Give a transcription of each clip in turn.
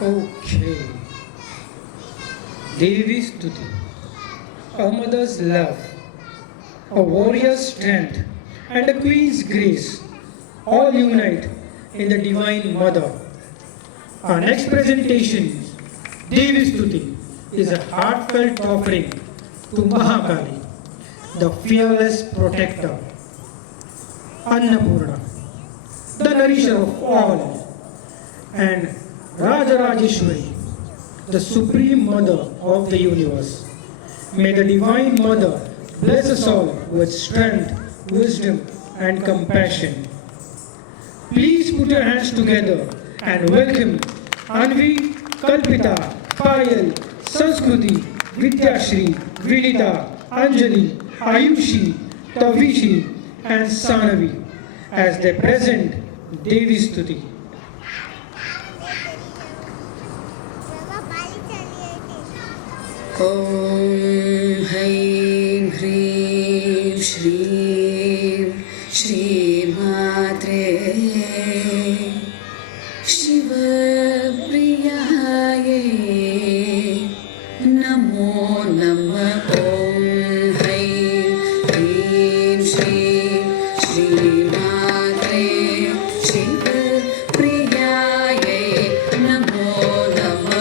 Okay. Devi Stuti, a mother's love, a warrior's strength, and a queen's grace all unite in the Divine Mother. Our next presentation, Devi Stuti, is a heartfelt offering to Mahakali, the fearless protector, Annapurna, the nourisher of all, and Rajarajeshwari, the Supreme Mother of the universe. May the Divine Mother bless us all with strength, wisdom, and compassion. Please put your hands together and welcome Anvi, Kalpita, Payal, Sanskruti, Vidyashri, Vinita, Anjali, Ayushi, Tavishi, and Sanavi as they present Devi Stuti. ॐ हैं ह्रीं श्रीं श्रीमात्रे शिवप्रियायै नमो नमः। ॐ हैं ह्रीं श्रीं श्रीमात्रे शिवप्रियायै नमो नमः।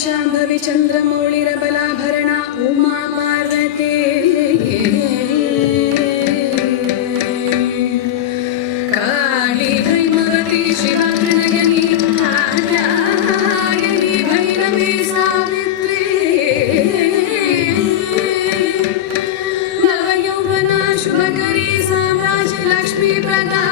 शाम्भवी चन्द्रमौळिरबलाभरणा उमा पार्वती काली भैमवती शिवा प्रणयनी कात्यायनी भैरवी सावित्री नवयौवना शुभकरी साम्राज्य लक्ष्मी प्रदा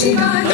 Shiva